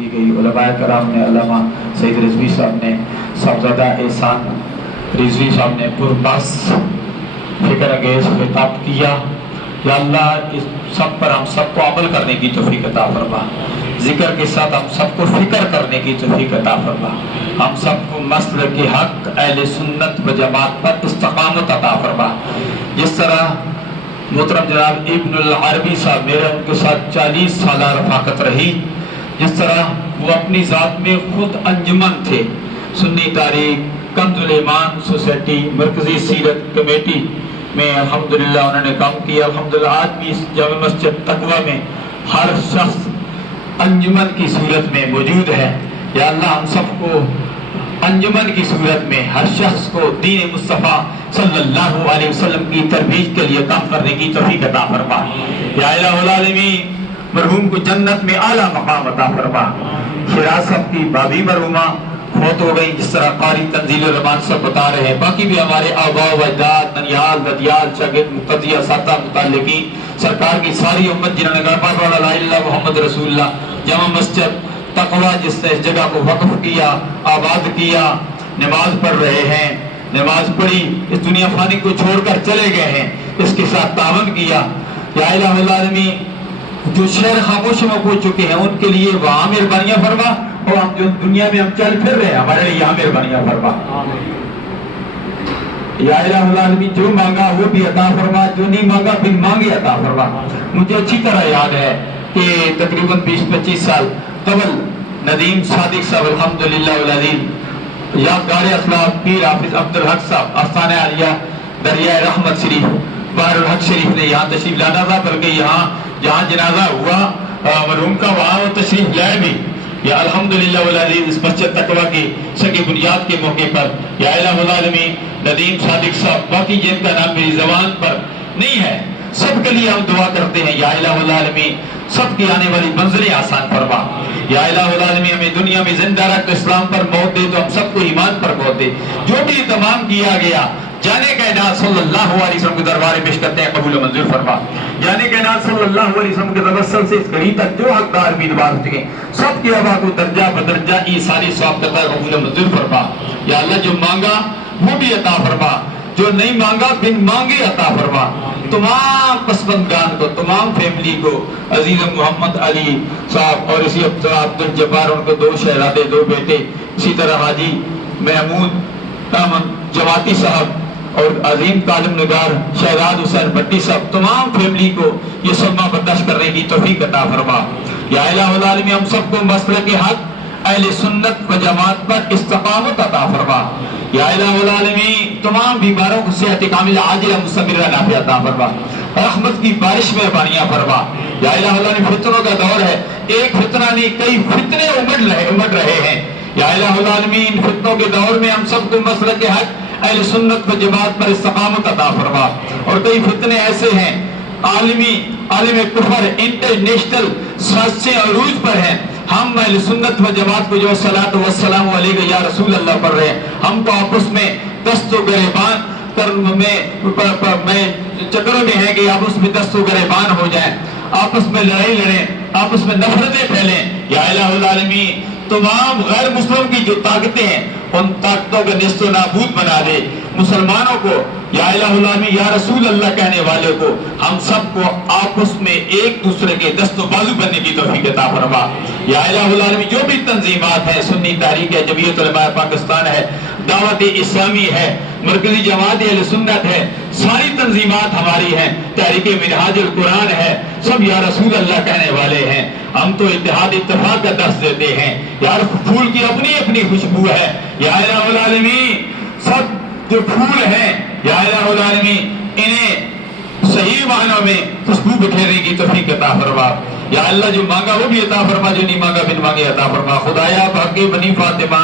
کی گئی۔ علماء کرام نے، علامہ سید رضوی صاحب نے، صاحبزادہ احسان رضوی صاحب نے پربس فکر انگیز خطاب کیا۔ یا اللہ اس سب پر ہم سب کو عمل کرنے کی توفیق عطا فرما، ذکر کے ساتھ ہم سب کو فکر کرنے کی توفیق عطا فرما، ہم سب کو مسلک حق اہل سنت و جماعت پر استقامت عطا فرما۔ جس طرح محترم جناب ابن العربی صاحب، میرے ان کے ساتھ 40 سالہ رفاقت رہی، جس طرح وہ اپنی ذات میں خود انجمن تھے، سنی تاریخ، کنز الایمان سوسائٹی، مرکزی سیرت کمیٹی میں الحمدللہ انہوں نے کام کیا۔ الحمدللہ آج بھی اس جامع مسجد تقویٰ میں ہر شخص انجمن کی صورت میں موجود ہے۔ یا اللہ ہم سب کو انجمن کی صورت میں ہر شخص کو دین مصطفیٰ صلی اللہ علیہ وسلم کی ترویج کے لیے کام کرنے کی توفیق عطا فرما۔ یا الہ العالمین مرحوم کو جنت میں اعلیٰ مقام عطا فرما۔ شیراز صاحب کی بابی مرحومہ فوت ہو گئی، جس طرح قاری تنزیل الرحمان صاحب بتا رہے ہیں، باقی بھی ہمارے آباء و اجداد، ننیال، ددیال، شاگرد، مقتدی، اساتذہ، متعلقین، سرکار کی ساری امت جنہوں نے کلمہ پڑھا لا الہ الا اللہ محمد رسول اللہ، جامع مسجد تقویٰ جس نے اس جگہ کو وقف کیا، آباد کیا، نماز پڑھ رہے ہیں، نماز پڑھی، اس دنیا فانی کو چھوڑ کر چلے گئے ہیں، اس کے ساتھ تعاون کیا۔ یا الہ العالمین جو شہر خاموش میں پہنچ چکے ہیں ان کے لیے وہاں مہربانیاں فرما، اور ہم جو دنیا میں ہم چل پھر رہے ہیں ہمارے لیے یہاں مہربانیاں فرما۔ یا الہ العالمین جو مانگا وہ بھی عطا فرما، جو نہیں مانگا بن مانگے عطا فرما۔ مجھے اچھی طرح یاد ہے کہ تقریباً 20-25 سال قبل ندیم صادق صاحب الحمدللہ والعظیم، یادگار اخلاق پیر حافظ عبدالحق صاحب آستانہ عالیہ دریائے رحمت شریف بحر الحق شریف نے یہاں تشریف لانا تھا، بلکہ یہاں جہاں جنازہ ہوا مرحوم کا وہاں وہ تشریف لائے بھی۔ یا الحمدللہ والعزیز اس مسجد تقویٰ کی سگی بنیاد کے موقع پر یا الہ العالمین ندیم صادق صاحب، باقی جن کا نام میری زبان پر نہیں ہے، سب کے لیے ہم دعا کرتے ہیں۔ یا الہ العالمین سب کی آنے والی منزلیں آسان فرما۔ یا الہ العالمین ہمیں دنیا میں زندہ رکھ تو اسلام پر موت دے، تو ہم سب کو ایمان پر موت دے۔ جو بھی تمام کیا گیا جانے کائنات صلی اللہ علیہ وسلم کے دربار پیش کرتے ہیں، قبول و منظور فرما۔ جانے کائنات صلی اللہ علیہ وسلم کے توسل سے اس گھڑی تک جو حقدار امیدوار ہو چکے سب کی آبا کو درجہ بدرجہ ایثاری ثواب کرتا ہے، قبول و منظور فرما۔ یا اللہ جو مانگا وہ بھی عطا فرما، جو نہیں مانگا بن مانگے عطا فرما۔ تمام پسماندگان کو، تمام فیملی کو، عزیز محمد علی صاحب اور اسی عبد الجبار ان کو 2 شہزادے 2 بیٹے، اسی طرح حاجی محمود احمد جماعتی صاحب اور عظیم کالم نگار شہزاد حسین بٹی صاحب، تمام فیملی کو یہ صدمہ برداشت کرنے کی توفیق عطا فرما۔ یا الہ العالمین ہم سب کو مسلک حق اہل سنت و جماعت پر استقامت عطا فرما۔ یا الہ العالمین تمام بیماروں کو صحت کامل عاجلہ مستمرہ نافع عطا فرما، رحمت کی بارش مہربانیاں فرما۔ یا الہ العالمین فتنوں کا دور ہے، ایک فتنہ نہیں کئی فتنے امڑ رہے ہیں۔ یا الہ العالمین فتنوں کے دور میں ہم سب کو مسلک حق اہل سنت و جماعت پر استقامت عطا فرما۔ اور کئی فتنے ایسے ہیں عالم کفر انٹرنیشنل سازشیں عروج پر ہیں، ہم اہل سنت و جماعت کو جو صلاۃ و السلام علیک یا رسول اللہ پڑھ رہے ہیں، ہم کو آپس میں دست و گریبان میں چکروں میں ہے کہ آپس میں دست و گریبان ہو جائیں، آپس میں لڑائی لڑیں، آپس میں نفرتیں پھیلیں۔ یا الہ العالمین تمام غیر مسلم کی جو طاقتیں ہیں ان طاقتوں کا نیست و نابود بنا دے۔ مسلمانوں کو یا الہ العالمین یا رسول اللہ کہنے والے کو ہم سب کو آپس میں ایک دوسرے کے دست و بازو بننے کی توفیق عطا فرما۔ یا الہ العالمین جو بھی تنظیمات ہیں، سنی تحریک ہے، جمعیت علماء پاکستان ہے، دعوت اسلامی ہے، مرکزی جماعت اہل سنت ہے، ساری تنظیمات ہماری ہیں، تحریک منہاج القرآن ہے، سب یا رسول اللہ کہنے والے ہیں۔ ہم تو اتحاد اتفاق کا درس دیتے ہیں، یار پھول کی اپنی اپنی خوشبو ہے۔ یا الہ العالمین سب جو پھول ہیں یا الہ العالمین انہیں صحیح معنوں میں خوشبو بکھیرنے کی توفیق عطا فرما۔ یا اللہ جو مانگا وہ بھی عطا فرما، جو نہیں مانگا بن مانگے عطا فرما۔ خدایا بحق بنی فاطمہ